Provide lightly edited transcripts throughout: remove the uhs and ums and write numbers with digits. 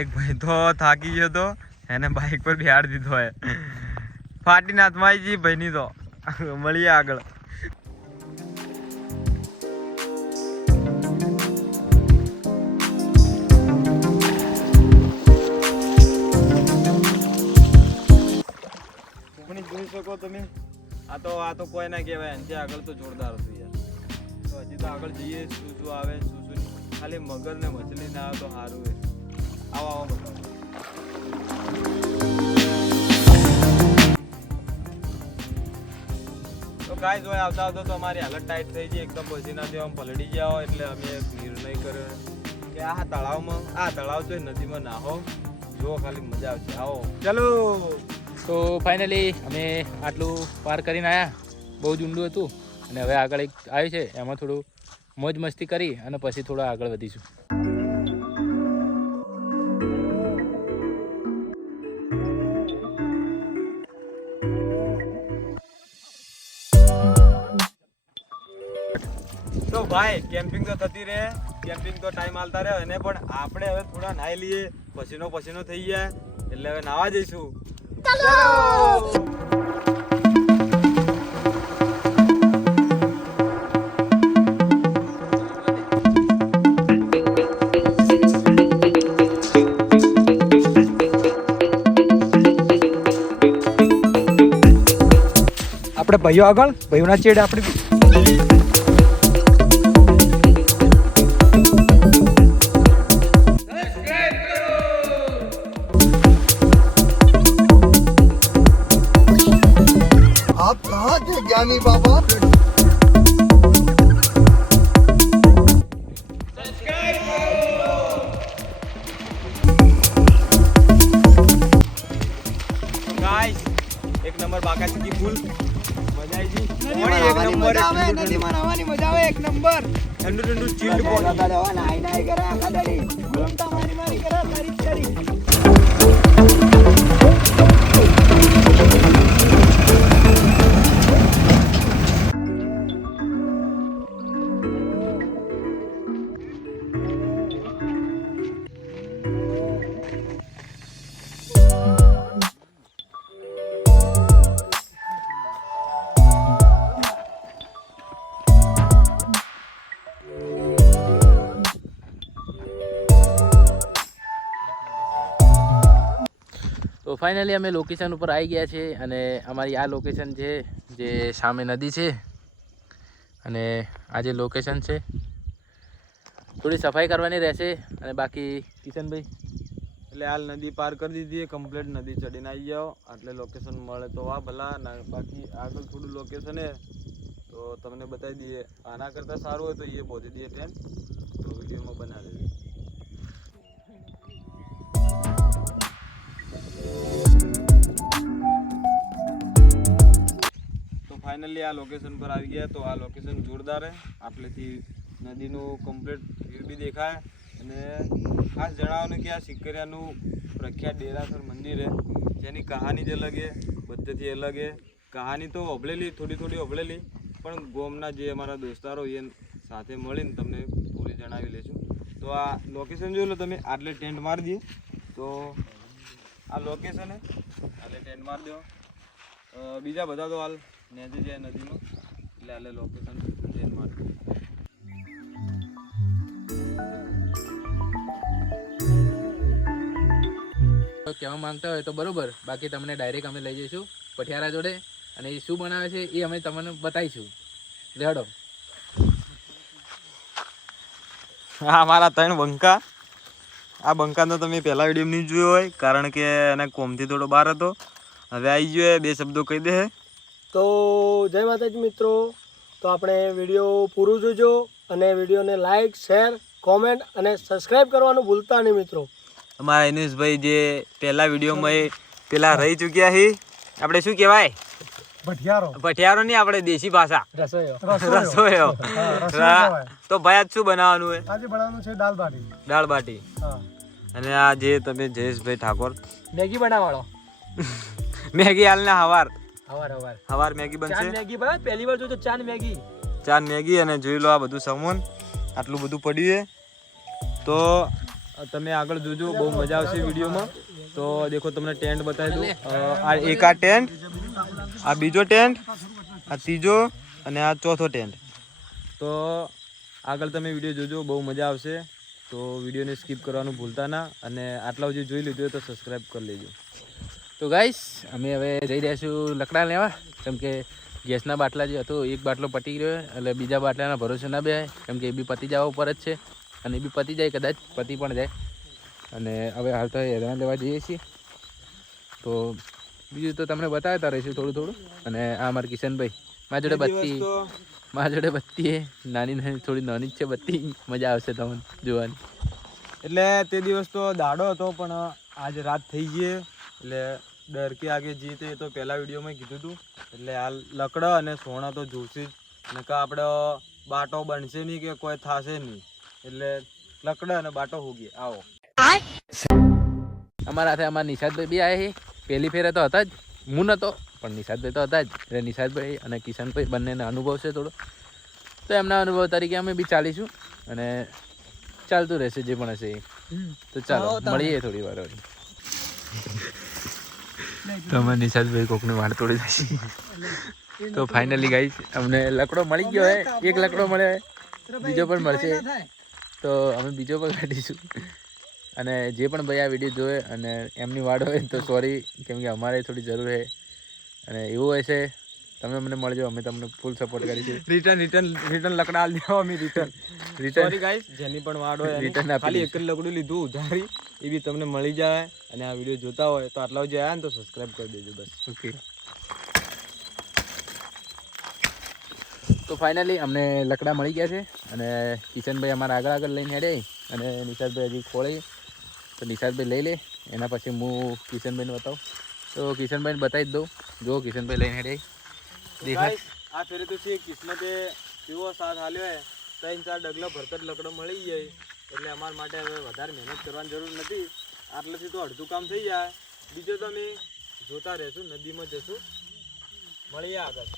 એક ભાઈ તો થાકી ગયો તો એને બાઇક પર બેહાડી દીધો હે ફાટીને હાથમાં આવી ગઈ ભાઈની તો મળીએ આગળ જોઈ શકો તમે આ તો કોઈ ના કહેવાય એનથી આગળ તો જોરદાર હતું યાર તો હજી તો આગળ જઈએ શું શું આવે શું શું ખાલી મગર ને મછલી ના આવે તો સારું હોય આવો આવો બતાવો તો ગાઈસ હોય આવતા આવતા તો અમારી હાલત ટાઈટ થઈ ગઈ એકદમ પસીનાથી આમ પલળી ગયા હોય એટલે અમે નિર્ણય કર્યો કે આ તળાવ તો નદીમાં નાહો જો ખાલી મજા આવશે આવો ચાલો તો ફાઇનલી અમે આટલું પાર કરીને આવ્યા બહુ જ ઊંડું હતું અને હવે આગળ એક આવ્યું છે એમાં થોડું મોજ મસ્તી કરી અને પછી થોડા આગળ વધીશું તો ભાઈ કેમ્પિંગ તો થતી રહે કેમ્પિંગ તો ટાઈમ આલતા રહે અને પણ આપણે હવે થોડા નાહી લઈએ પસીનો થઈ જાય એટલે હવે નાવા જઈશું આપણે ભાઈઓ આગળ ભાઈઓના ચેડે આપણે ज्ञानी बाबा गाइस एक नंबर बाकाची की फूल मजा आई जी एक नंबर નદી માં નાવાની મજા આવે એક નંબર ठंडू ठंडू चिल्ड નાઈ નાઈ કરે આખા દડી ઘૂમતા મારી કરે મારી ચડી તો ફાઇનલી અમે લોકેશન ઉપર આવી ગયા છે અને અમારી આ લોકેશન છે જે સામે નદી છે અને આ જે લોકેશન છે થોડી સફાઈ કરવાની રહેશે અને બાકી કિશનભાઈ એટલે હાલ નદી પાર કરી દીધી કમ્પ્લીટ નદી ચડીને આવી જાઓ એટલે લોકેશન મળે તો વાહ ભલા બાકી આગળ થોડું લોકેશન હે તો તમને બતાવી દઈએ આના કરતાં સારું હોય તો એ બોધી દઈએ ટેન્ટ તો વિડીયોમાં બનાવી દઈએ તો ફાઇનલી આ લોકેશન પર આવી ગયા તો આ લોકેશન જોરદાર હે આપલેથી નદીનું કમ્પ્લીટ વ્યૂ બી દેખાય અને ખાસ જણાવવાનું કે આ સિકરિયાનું પ્રખ્યાત ડેરાસર મંદિર છે જેની કહાની જ અલગ છે બધેથી અલગ છે કહાની તો અભળેલી થોડી અભળેલી પણ ગોમના જે અમારા દોસ્તારો એ સાથે મળીને તમને પૂરી જણાવી લઈશું તો આ લોકેશન જોઈ લો તમે આટલે ટેન્ટ મારી દઈએ તો આ લોકેશન એટલે ટેન્ટ મારી દો બીજા બધા તો હાલ નદી જાય નદીમાં એટલે હાલે લોકેશન ટેન્ટ મારી દો કહેવા માંગતા હોય તો બરોબર બાકી તમને ડાયરેક્ટ અમે લઈ જઈશું પઠિયારા જોડે અને એ શું બનાવે છે એ અમે તમને બતાવીશું લેડો હા મારા ત્રણ બંકા આ બંકાનો તમે પહેલા વિડીયો નહીં જોયો હોય કારણ કે એને કોમથી થોડો બહાર હતો હવે આવી ગયો બે શબ્દો કહી દે તો જય માતાજી મિત્રો તો આપણે વિડીયો પૂરું જોજો અને વિડીયોને લાઈક શેર કોમેન્ટ અને સબસ્ક્રાઈબ કરવાનું ભૂલતા નહીં મિત્રો અમારા ઇનેશભાઈ જે પહેલા વિડીયોમાં પેલા રહી ચૂક્યા છે આપણે શું કહેવાય ભઠિયારો નહીં આપણે દેશી ભાષા રસોઈયો તો ભાઈ આજ શું બનાવવાનું હોય આજે બનાવવાનું છે દાળ બાટી અને આ જે તમે જયેશભાઈ ઠાકોર મેગી બનાવવાનો મેગી હાલના હવાર મેગી બનશે ચાન મેગી બસ પહેલી વાર જોજો ચાન મેગી અને જોઈ લો આ બધું સામાન આટલું બધું પડ્યું છે તો તમે આગળ જોજો, બહુ મજા આવશે વિડીયોમાં. તો દેખો તમને ટેન્ટ બતાવી દઉં. આ એક આ ટેન્ટ, આ બીજો ટેન્ટ, આ ત્રીજો અને આ ચોથો ટેન્ટ. તો આગળ તમે વિડીયો જોજો, બહુ મજા આવશે. તો વિડીયોને સ્કીપ કરવાનું ભૂલતા ના, અને આટલા સુધી જોઈ લીધું હોય તો સબસ્ક્રાઈબ કરી લેજો. તો ગાઈસ અમે હવે જઈ રહ્યા છું લકડા લેવા, કેમ કે ગેસના બાટલા જે હતો એક બાટલો પતી ગયો એટલે બીજા બાટલાના ભરોસે ના બે, કેમ કે એ બી પતી જવા ઉપર જ છે અને એ બી પતી જાય, કદાચ પતી પણ જાય. અને હવે હાલ તો હેરાન લેવા જઈએ છીએ. તો બીજું તો તમને બતાવતા રહીશું થોડું થોડું. અને આ અમારા કિશનભાઈ મારા જોડે બત્તી નાની થોડી નાની જ છે બત્તી, મજા આવશે તમને જોવાની. એટલે તે દિવસ તો દાડો હતો, પણ આજે રાત થઈ ગઈ એટલે ડર કે આગે જીતે એ તો પહેલા વિડીયોમાં કીધું હતું. એટલે આ લકડા અને સોના તો જોશે જ, અને કે આપણે બાટો બનશે નહીં કે કોઈ થશે નહીં. એટલે લકડા અને બાટો હોગી આવો. અમારા સાથે અમારા નિશાદભાઈ બી આવ્યા છે. પહેલી ફેરે તો હતા જ, હું નહોતો પણ નિશાદભાઈ તો હતા જ. એટલે નિશાદભાઈ અને કિશનભાઈ બંનેને અનુભવ છે થોડો, તો એમના અનુભવ તરીકે અમે બી ચાલીશું અને ચાલતું રહેશે જે પણ હશે એ. તો ચાલો મળીએ થોડી વાર. તો અમે નિશાદભાઈ કોકની વાળ તોડી જશે. તો ફાઇનલી ગાઈસ અમને લકડો મળી ગયો હે, એક લકડો મળે, બીજો પણ મળશે. તો અમે બીજો પણ કાઢીશું. અને જે પણ ભાઈ આ વિડીયો જોવે અને એમની વાડ હોય તો સોરી, કેમ કે અમારે થોડી જરૂર છે. અને એવું હશે તમે અમને મળજો, અમે તમને ફૂલ સપોર્ટ કરીશું. રિટર્ન લકડા આલ દેવા અમે રિટર્ન સોરી ગાઈસ, જેની પણ વાડ હોય રિટર્ન ખાલી એક જ લકડું લીધું ઉધારી, એ બી તમને મળી જાય. અને આ વિડીયો જોતા હોય તો આટલા જે આવ્યા ને તો સબસ્ક્રાઇબ કરી દેજો બસ. ઓકે. તો ફાઇનલી અમને લકડા મળી ગયા છે અને કિશનભાઈ અમારા આગળ લઈને હેડે અને નિશાદભાઈ હજી ખોળે. તો નિશાદભાઈ લઈ લે, એના પછી હું કિશનભાઈને બતાવું. તો કિશનભાઈને બતાવી જ દઉં. જો કિશનભાઈ લઈને હેડે દેખાય. આ ફેરે તો છે કિસ્મતે કેવો સાથ હાલ્યો હે, 3-4 ડગલા ભરતર લકડો મળી જાય એટલે અમારા માટે હવે વધારે મહેનત કરવાની જરૂર નથી. આટલેથી તો અડધું કામ થઈ જાય. બીજો તો અમે જોતા રહેશું, નદીમાં જશું, મળીએ આગળ.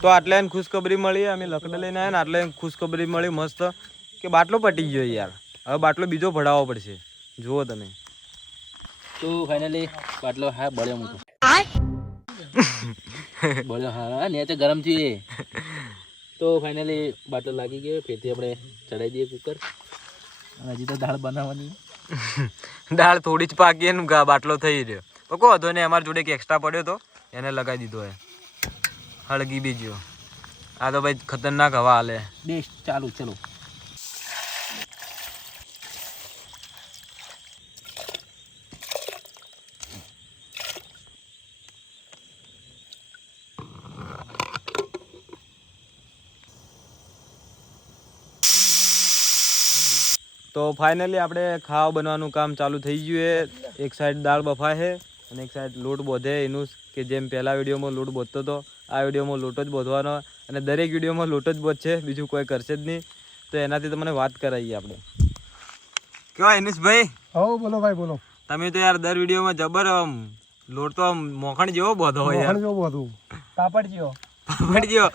તો આટલે ખુશખબરી મળી, અમે લકડા લઈને આવ્યા ને આટલે ખુશખબરી મળી મસ્ત કે બાટલો પટી ગયો યાર. હવે બાટલો બીજો ભરાવવો પડશે, જુઓ તમે. તો ફાઇનલી બાટલો હા બળ્યો મૂકો બળ્યો હા ને ગરમ છે. તો ફાઇનલી બાટલો લાગી ગયો, ફેરથી આપણે ચડાવી દઈએ કુકર. હજી તો દાળ બનાવવાની. દાળ થોડી જ પાકી એનું બાટલો થઈ રહ્યો તો કહો હતો ને. અમારી જોડે એક એક્સ્ટ્રા પડ્યો તો એને લગાવી દીધો હે, હળગી બીજો. આ તો ભાઈ ખતરનાક હવા હાલે. બેસ્ટ ચાલુ ચલો. તો ફાઇનલી આપણે ખાવા બનવાનું કામ ચાલુ થઈ ગયું છે. એક સાઈડ દાળ બફાય છે અને એક સાઈડ લોટ બોધે એનું, કે જેમ પહેલા વિડીયોમાં લોટ બોધતો હતો આ વિડીયોમાં લોટ જ બોધવાનો. અને દરેક વિડીયોમાં લોટ જ બોધશે, બીજું કોઈ કરશે જ નહીં. તો એનાથી તમને વાત કરાવીએ આપણે. કેવા ઇનિશભાઈ? હા બોલો ભાઈ બોલો. તમે તો યાર દર વિડીયોમાં જબર લોટ તો મોખણ જેવો બોધો હોય યાર. પાપડ જેવો. પાપડ જેવો.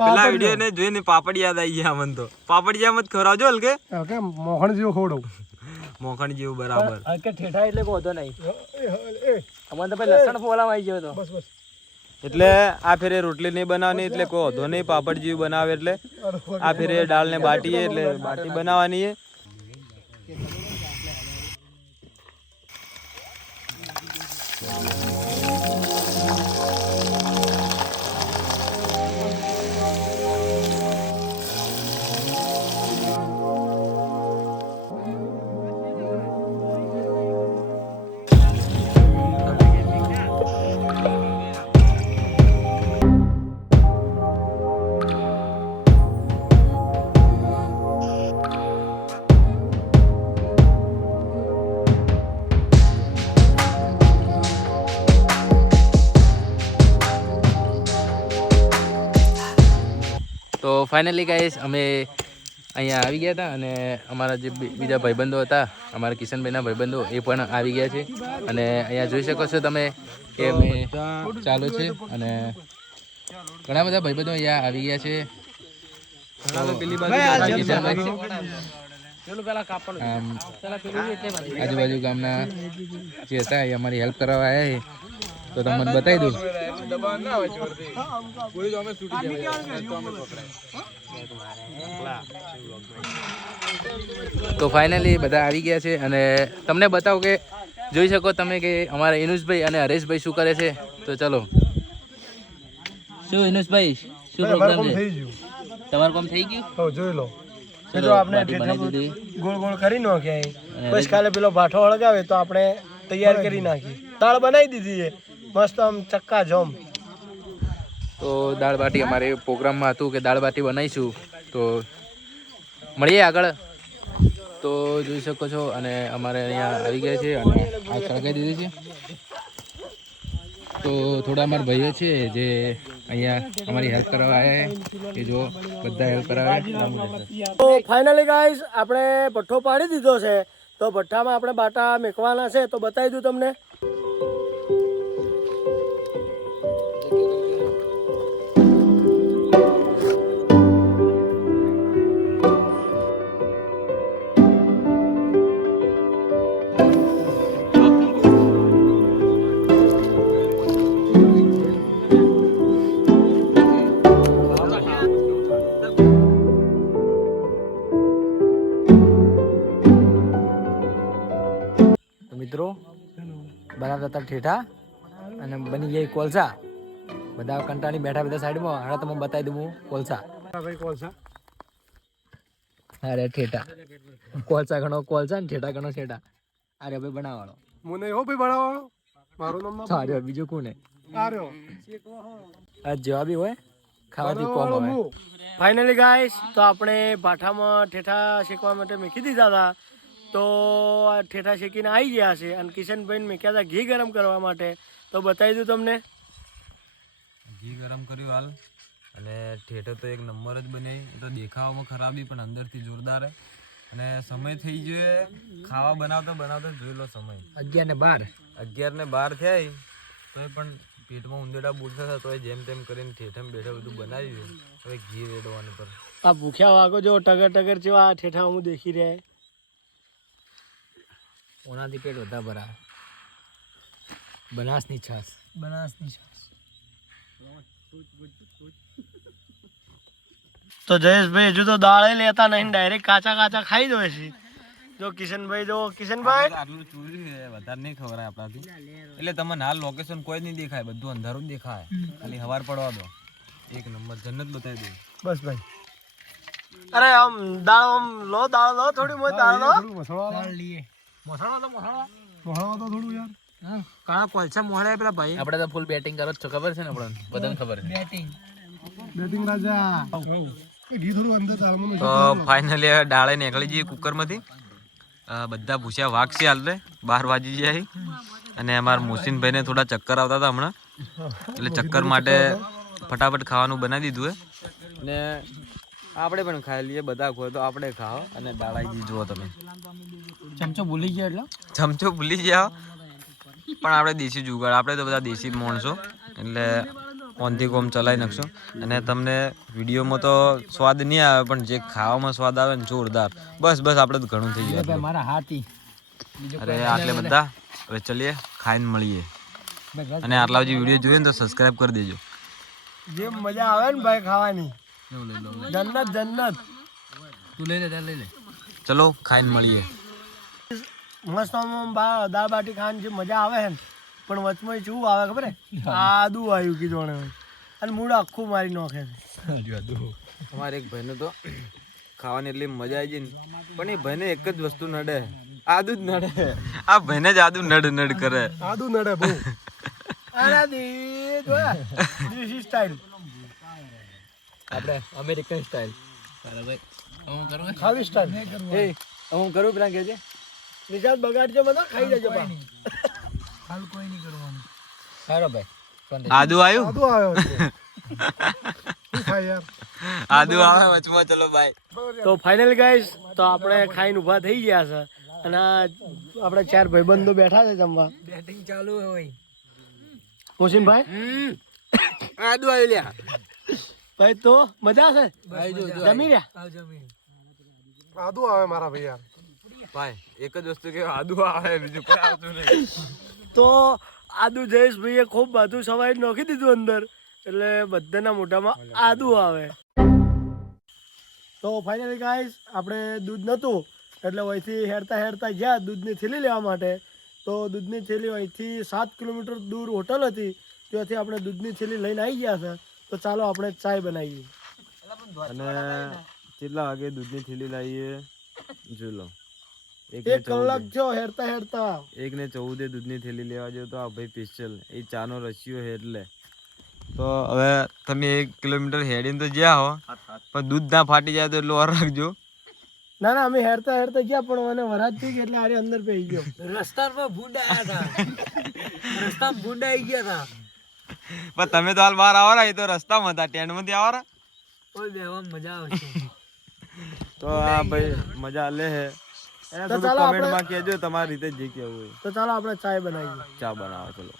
પેલા વિડીયો ને જોઈને પાપડ યાદ આવી ગયા મને તો. પાપડિયા મત ખવડાવજો હલકે. ઓકે મોહણ જેવો ખવડાવું. મોખણ જેવું બરાબર. કે ઠેઠા એટલે કોઈ નહીં. અમારે તો ભાઈ લસણ ફોલામાં આવી ગયો તો. બસ બસ. એટલે આ ફેરે રોટલી નહીં બનાવવાની એટલે કોઈ વધો નહીં, પાપડ જેવું બનાવે. એટલે આ ફેરે દાળ ને બાટીએ એટલે બાટી બનાવવાની છે. તો ફાઇનલી ગાઈસ અમે અહીંયા આવી ગયા હતા અને અમારા જે બીજા ભાઈબંધો હતા, અમારા કિશનભાઈના ભાઈબંધો, એ પણ આવી ગયા છે. અને અહીંયા જોઈ શકો છો તમે કે અમે ચાલુ છે અને ઘણા બધા ભાઈબંધો અહીંયા આવી ગયા છે. આમ આજુબાજુ ગામના જે હતા એ અમારી હેલ્પ કરવા આવ્યા છે તો તમને બતાવી દઉં. તો ફાઇનલી બધા આવી ગયા છે અને તમને બતાવો કે જોઈ શકો તમે કે અમારા ઇનુસભાઈ અને હરેશભાઈ શું કરે છે. તો ચલો, શું ઇનુસભાઈ શું પ્રોગ્રામ છે? તમારું કામ થઈ ગયું? તો જોઈ લો, જો આપણે ગોળ ગોળ કરી નાખ્યા, બસ ખાલી પેલો ભાઠો હળગાવે તો આપણે તૈયાર કરી નાખી. દાળ બનાવી દીધી છે મસ્ત આમ ચક્કા જોમ. તો દાળ બાટી અમારે પ્રોગ્રામમાં હતું કે દાળ બાટી બનાવીશું, તો મળીએ આગળ. તો જોઈ શકો છો અને અમારે અહીંયા આવી ગયા છે અને આ સળગાઈ દીધી છે. તો થોડા અમારા ભાઈઓ છે જે અહીંયા અમારી હેલ્પ કરવા આવ્યા છે, એ જો બધા હેલ્પ કરાવે. તો ફાઇનલી ગાઈસ આપણે ભઠ્ઠો પાડી દીધો છે, તો ભઠ્ઠામાં આપણે બાટા મેકવાના છે, તો બતાવી દઉં તમને. મિત્રો બનાવતા હતા ઠેઠા અને બની ગયા કોલસા. બધા કંટાળી બેઠા, બધા સાઈડમાં. હવે તમને બતાવી દઉં હું કોલસા. અરે ઠેઠા કોલસા ઘણો કોલસા ને ઠેઠા ઘણો ઠેઠા. અરે ભાઈ બનાવવાનો મને એવો ભાઈ બનાવવાનો, મારું નામ સારું બીજું કોને આ જવાબી હોય ખાવાથી કોમ હોય. ફાઇનલી ગાઈસ તો આપણે ભાઠામાં ઠેઠા શેકવા માટે મૂકી દીધા હતા, તો આ ઠેઠા શેકીને આવી ગયા છે અને કિશનભાઈને મૂક્યા હતા ઘી ગરમ કરવા માટે, તો બતાવી દઉં તમને. ઘી ગરમ કર્યું હાલ, અને ઠેઠો તો એક નંબર જ બને. તો દેખાવામાં ખરાબી પણ અંદરથી જોરદાર હે. અને સમય થઈ ગયો ખાવા બનાવતા બનાવતા, જોઈ લો સમય 11:12 થયા, તોય પણ પેટમાં ઉંદેડા બુડતા હતા, તોય જેમ તેમ કરીને ઠેઠમ બેઠા બધું બનાવ્યું. હવે ઘી રેડવાનું પર આ ભૂખ્યા વાગો જો ટગર ટગર જેવા ઠેઠા હું દેખી રહ્યા. ઓનાથી પેટ વધારે ભરાય. બનાસની છાશ. તો જયેશભાઈ હજુ તો દાળે લેતા નહીં, ડાયરેક્ટ કાચા કાચા ખાઈ દો છે. જો કિશનભાઈ, જો કિશનભાઈ આટલું ચોરી વધારે નહીં ખબર આપણાથી, એટલે તમને હાલ લોકેશન કોઈ નહીં દેખાય, બધું અંધારું જ દેખાય. ખાલી હવાર પડવા દો, એક નંબર જન્નત બતાવી દઉં. બસ ભાઈ. અરે આમ દાળ આમ લો, દાળ લો થોડી, મોય દાળ લો. કાળા કોલસા મોહરા પેલા ભાઈ. આપણે તો ફૂલ બેટિંગ કરો છો, ખબર છે ને? આપણને બધાને ખબર છે. તો ફાઇનલી હવે દાળે નીકળી જઈએ કુકરમાંથી. બધા ભૂસ્યા વાઘ છે હાલ 12 વાગી જાય, અને અમારા મોસીનભાઈને થોડા ચક્કર આવતા હતા હમણાં, એટલે ચક્કર માટે ફટાફટ ખાવાનું બનાવી દીધું હે. અને આપણે પણ ખાઈ લઈએ, બધા ખોય તો આપણે ખાઓ. અને દાળાઈ જુઓ તમે, ચમચો ભૂલી ગયા એટલે ચમચો ભૂલી જાઓ, પણ આપણે દેશી જુગાડ, આપણે તો બધા દેશી માણસો, એટલે ઓનથી કોમ ચલાવી નાખશો. અને તમને વિડીયોમાં તો સ્વાદ નહીં આવે, પણ જે ખાવામાં સ્વાદ આવે ને જોરદાર. બસ આપણે તો ઘણું થઈ ગયું. મારા હાથી. અરે આટલે બધા, હવે ચલીએ ખાઈને મળીએ. અને આટલા જે વિડીયો જોઈએ ને તો સબસ્ક્રાઇબ કરી દેજો. જે મજા આવે ને ભાઈ ખાવાની, જન્નત જન્નત. તું લઈ લે, લઈ લે. ચલો ખાઈને મળીએ. મસ્ત આમ દાળ બાટી ખાવાની જે મજા આવે છે ને, પણ વચમાં શું આવે ખબર હે? આદુ આવ્યું કીધું ને, અને મૂળ આખું મારી નાખે છે. અમારે એક ભાઈને તો ખાવાની એટલી મજા આવી ગઈ ને, પણ એ ભાઈને એક જ વસ્તુ નડે, આદુ જ નડે. આ ભાઈને જ આદુ નડ કરે. આદુ નડે બહુ. અરે દેશી સ્ટાઇલ, આપણે અમેરિકન સ્ટાઇલ. બરાબર. હું કરું ખાલી સ્ટાઇલ. એ હું કરું પેલા કહેજે. નિશાદ બગાડજો, બધા ખાઈ જજો. હાલ કોઈ નહીં કરવાનું. સારો ભાઈ. આદુ આવ્યું, આદુ આવ્યો યાર. આદુ આવે વચમાં. ચલો બાય. તો ફાઇનલ ગાઈસ, તો આપણે ખાઈને ઊભા થઈ ગયા છે, અને આપણે 4 ભાઈબંધો બેઠા છે જમવા. બેટિંગ ચાલુ હોય. મોસીનભાઈ આદુ આવી લ્યા ભાઈ, તો મજા છે. ભાઈ જો જમી રહ્યા? જમી. આદુ આવે મારા ભાઈ યાર. ભાઈ એક જ વસ્તુ કે આદુ આવે, બીજું કોઈ આવતું નહીં. તો આદુ જયેશભાઈએ ખૂબ બધું સવાઈ નાખી દીધું અંદર, એટલે બધાના મોઢામાં આદુ આવે. તો ફાઇનલી ગાઈસ આપણે દૂધ નહોતું એટલે અહીંથી હેરતા ગયા દૂધની થેલી લેવા માટે. તો દૂધની થેલી અહીંથી 7 કિલોમીટર દૂર હોટલ હતી, ત્યાંથી આપણે દૂધની થેલી લઈને આવી ગયા છે. તો ચાલો આપણે ચાય બનાવીએ. અને કેટલા વાગે દૂધની થેલી લાવીએ જોઈ લો. 1 કલાક થયો હેરતા 1:14 દૂધની થેલી લેવા જાવ તો આ ભાઈ સ્પેશિયલ એ ચાનો રશિયો હે એટલે. તો હવે તમે 1 કિલોમીટર હેડીને તો જ્યાં હો, પણ દૂધ ના ફાટી જાય તો એટલું વાર રાખજો. ના અમે હેરતા ગયા પણ મને વરાજ થઈ ગઈ એટલે આરે અંદર પઈ ગયો. રસ્તામાં ભૂંડાયા હતા ભૂંડાઈ ગયા હતા. પણ તમે તો હાલ બહાર આવો એ તો રસ્તામાં હતા, ટેન્ટ માંથી આવો. કોઈ બેવામાં મજા આવશે. તો આ ભાઈ મજા લે હે એને થોડું કમેન્ટમાં કહેજો તમારી રીતે જે કેવું હોય. તો ચાલો આપણે ચાય બનાવીએ. ચા બનાવો ચલો.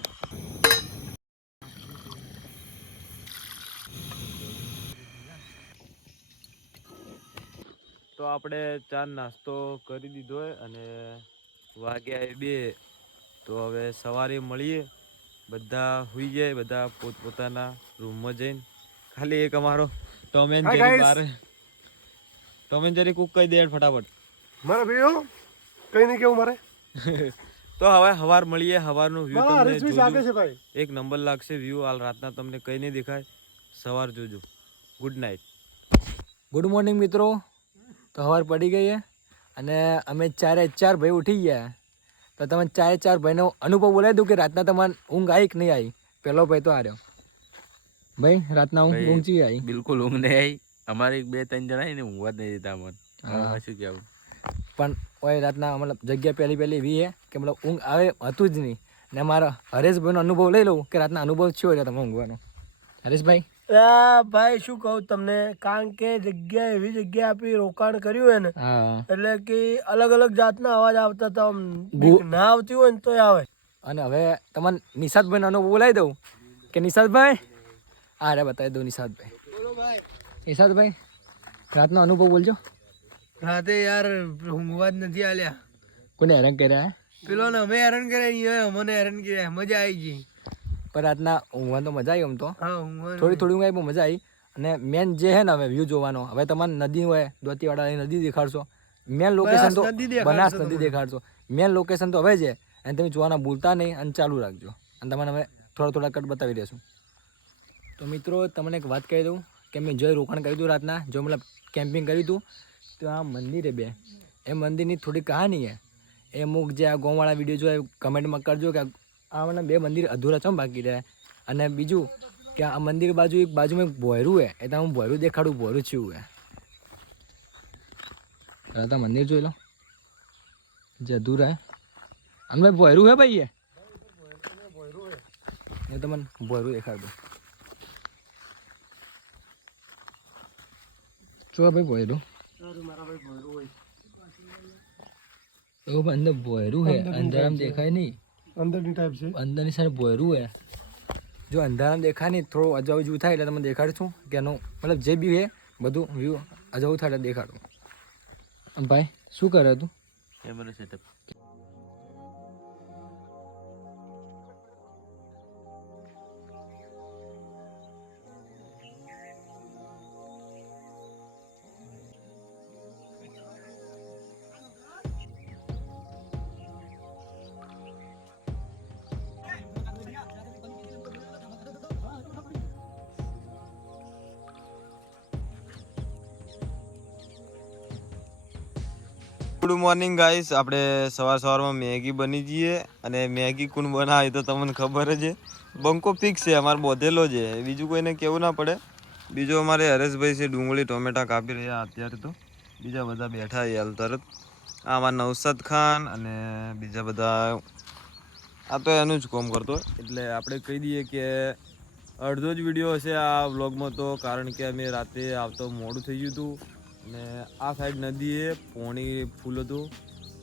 તો આપણે ચા નાસ્તો કરી દીધો હોય અને વાગ્યા 2. તો હવે સવારે મળીએ. બધા સુઈ જાય, બધા પોતપોતાના રૂમમાં જઈને. ખાલી એક અમારો Tom and Jerry bar. Tom and Jerry Cook કહી દે ફટાફટ. મારા ભાઈઓ કઈ નહીં કેવું મારે. તો હવે સવાર મળીએ. સવારનો વ્યૂ તમને લાગે છે ભાઈ, એક નંબર લાગશે વ્યૂ. હાલ રાતના તમને કઈ નહીં દેખાય, સવાર જોજો. Good night. ગુડ મોર્નિંગ મિત્રો. તો સવાર પડી ગઈ છે અને અમે 4 ભાઈ ઉઠી ગયા. તો તમે 4 ભાઈનો અનુભવ બોલાવી દઉં કે રાતના તમારે ઊંઘ આવી કે નહીં આવી. પહેલો ભાઈ તો આવ્યો. ભાઈ રાતના ઊંઘ ચી આવી? બિલકુલ ઊંઘ નહીં આવી. અમારે 2-3 જણા ને ઊંઘવા જ નહીં દેતા અમને. શું કહેવું. પણ ઓય રાતના મતલબ જગ્યા પહેલી એવી છે કે મતલબ ઊંઘ આવે હતું જ નહીં. ને મારા હરેશભાઈનો અનુભવ લઈ લઉં કે રાતના અનુભવ થયો છે તમે ઊંઘવાનો. હરેશભાઈ ભાઈ શું કહું તમને, કારણ કે જગ્યા એવી જગ્યાએ આપી રોકાણ કર્યું હોય ને, એટલે કે અલગ અલગ જાતના અવાજ આવતા હતા. આમ બીક ના આવતી હોય ને તોય આવે. અને હવે તમને નિશાદભાઈનો અનુભવ બોલાવી દઉં કે નિશાદભાઈ રે બતાવી દઉં. નિશાદભાઈ રાતનો અનુભવ બોલજો. રાતે યાર ઊંઘવા જ નથી આલ્યા. કોને હેરાન કર્યા? પેલો ને અમે હેરાન કર્યા, અમને હેરાન કર્યા. મજા આવી ગઈ. પણ રાતના ઊંઘવાની તો મજા આવી. આમ તો થોડી ઊંઘ આવી પણ મજા આવી. અને મેન જે છે ને હવે વ્યૂ જોવાનો, હવે તમારે નદી હોય દોતીવાડાની નદી દેખાડશો. મેન લોકેશન તો બનાસ નદી દેખાડશો. મેન લોકેશન તો હવે છે અને તમે જોવાના ભૂલતા નહીં અને ચાલુ રાખજો. અને તમને હવે થોડા કટ બતાવી દેશું. તો મિત્રો તમને એક વાત કહી દઉં કે મેં જો રોકાણ કર્યું હતું રાતના, જો મતલબ કેમ્પિંગ કર્યું હતું, તો આ મંદિર એ એ મંદિરની થોડી કહાની છે. એ અમુક જે આ ગામવાળા વિડીયો જોયા કમેન્ટમાં કરજો કે આ મને 2 મંદિર અધૂરા ચમ બાકી રહ્યા. અને બીજું કે આ મંદિર બાજુમાં એક ભોયરું હે, એ તો હું ભોયરું દેખાડું. ભોયરું થયું હે રાતા મંદિર જોઈ લો જે અધૂરા હે. અને ભાઈ ભોયરું હે ભાઈ, એ તમને ભોયરું દેખાડ દો. જો ભાઈ ભોયરું એવું અંદર ભોયરું હે. અંધારામાં દેખાય નહીં. અંદરની ટાઈપ છે. અંદરની સાઈડ ભોયરું હે. જો અંધારામાં દેખાય નહીં, થોડું અજાવું જેવું થાય એટલે તમને દેખાડું છું કે એનું મતલબ જે બી હે બધું વ્યૂ અજાવું થાય એટલે દેખાડું. ભાઈ શું કરે તું? Camera setup. Good morning guys. આપણે સવારમાં મેગી બની જઈએ અને મેગી કોણ બનાવે તો તમને ખબર જ છે. બંકો ફિક્સ છે, અમારે બોધેલો છે, બીજું કોઈને કહેવું ના પડે. બીજો અમારે હરેશભાઈ છે ડુંગળી ટોમેટા કાપી રહ્યા અત્યારે. તો બીજા બધા બેઠા હાલ તરત. આ અમારા નવસાદ ખાન અને બીજા બધા આ તો એનું જ કામ કરતો. એટલે આપણે કહી દઈએ કે અડધો જ વિડીયો હશે આ વ્લોગમાં, તો કારણ કે અમે રાતે આવતો મોડું થઈ ગયું હતું અને આ સાઈડ નદીએ પાણી ફૂલ હતું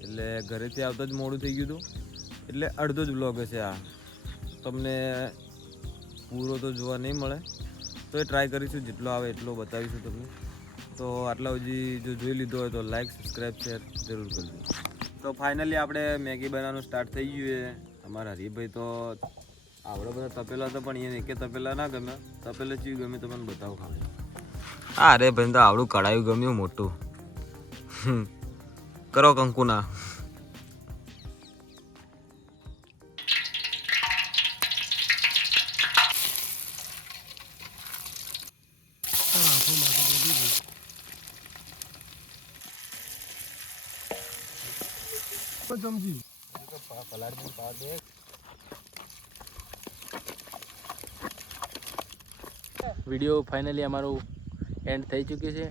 એટલે ઘરેથી આવતા જ મોડું થઈ ગયું હતું. એટલે અડધો જ વ્લોગ હશે આ. તમને પૂરો તો જોવા નહીં મળે, તો એ ટ્રાય કરીશું જેટલો આવે એટલો બતાવીશું તમને. તો આટલા સુધી જો જોઈ લીધો હોય તો લાઈક સબસ્ક્રાઈબ શેર જરૂર કરજો. તો ફાઇનલી આપણે મેગી બનાવવાનું સ્ટાર્ટ થઈ ગયું છે. અમારા હરીભાઈ તો આવડે બધા તપેલા તો પણ એને એકે તપેલા ના ગમે. તપેલા ચીવ ગમે તો મને બતાવો ખાલી. અરે ભાઈ તો આવડું કડાયું ગમ્યું મોટું. કરો કંકુના. સમજી વિડીયો ફાઇનલી અમારું એન્ડ થઈ ચૂક્યું છે.